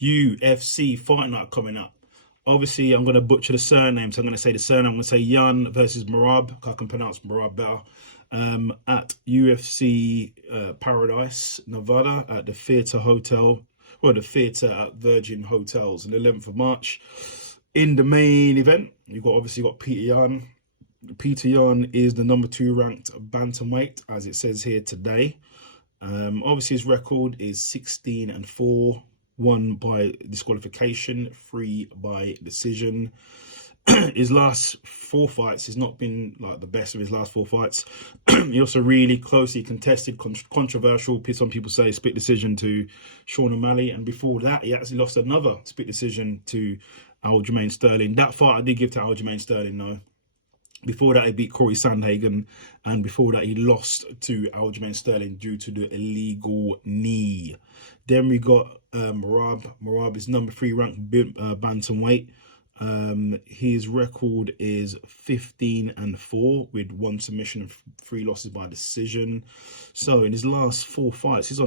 UFC Fight Night coming up. Obviously, I'm going to butcher the surname, so I'm going to say the surname. I'm going to say Yan versus Merab. I can pronounce Merab better. At UFC Paradise, Nevada, at the Theatre Hotel. Well, the Theatre at Virgin Hotels on the 11th of March. In the main event, you've obviously got Peter Yan. Peter Yan is the #2 ranked bantamweight, as it says here today. Obviously, his record is 16-4. 1 by disqualification, 3 by decision. His last 4 fights has not been like the best of his last 4 fights. He also really closely contested, controversial, some people say, split decision to Sean O'Malley. And before that, he actually lost another split decision to Aljamain Sterling. That fight I did give to Aljamain Sterling, though. Before that, he beat Corey Sandhagen, and before that, he lost to Aljamain Sterling due to the illegal knee. Then we got Merab. Merab is #3 ranked bantamweight. His record is 15-4 with 1 submission and 3 losses by decision. So in his last 4 fights, this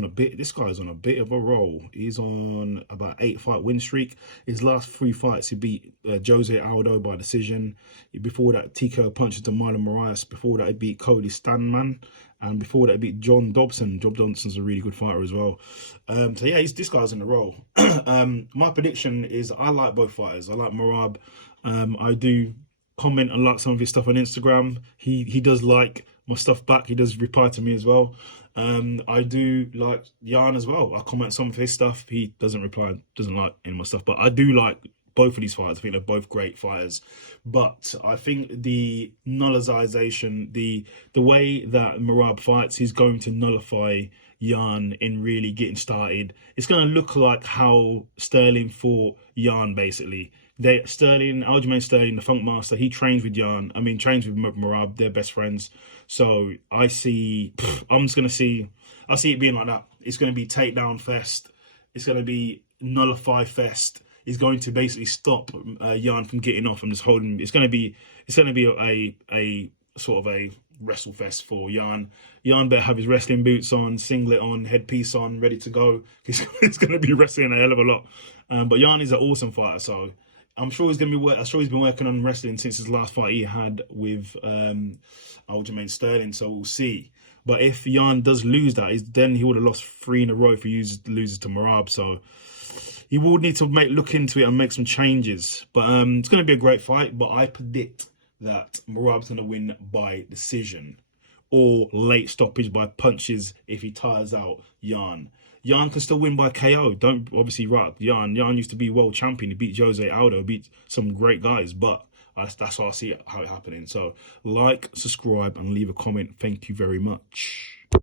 guy's on a bit of a roll. He's on about 8-fight win streak. His last 3 fights, he beat Jose Aldo by decision. Before that, TKO punches to Marlon Moraes. Before that, he beat Cody Stanman. And before that, he beat John Dobson. John Dobson's a really good fighter as well. So yeah, this guy's in a roll. My prediction is I like both fighters. I like Merab. I do comment and like some of his stuff on Instagram. He does like my stuff back. He does reply to me as well. I do like Yan as well. I comment some of his stuff. He doesn't reply, doesn't like any of my stuff. But I do like both of these fighters. I think they're both great fighters. But I think the nullization, the way that Merab fights, he's going to nullify Yan in really getting started. It's going to look like how Sterling fought Yan, basically. Aljamain Sterling, the Funk Master, he trains with Yan. I mean, trains with Merab. They're best friends. So I see it being like that. It's going to be takedown fest. It's going to be nullify fest. He's going to basically stop Yan from getting off and just holding. It's going to be a sort of a wrestle fest for Yan. Yan better have his wrestling boots on, singlet on, headpiece on, ready to go. He's going to be wrestling a hell of a lot. But Yan is an awesome fighter, so I'm sure he's going to be. I'm sure he's been working on wrestling since his last fight he had with Aljamain Sterling. So we'll see. But if Yan does lose that, then he would have lost 3 in a row if he loses to Merab. So he will need to look into it and make some changes. But it's going to be a great fight. But I predict that Merab's going to win by decision or late stoppage by punches if he tires out Yan. Yan can still win by KO. Don't obviously rock Yan. Yan used to be world champion. He beat Jose Aldo, beat some great guys. But that's how I see it, how it happening. So like, subscribe, and leave a comment. Thank you very much.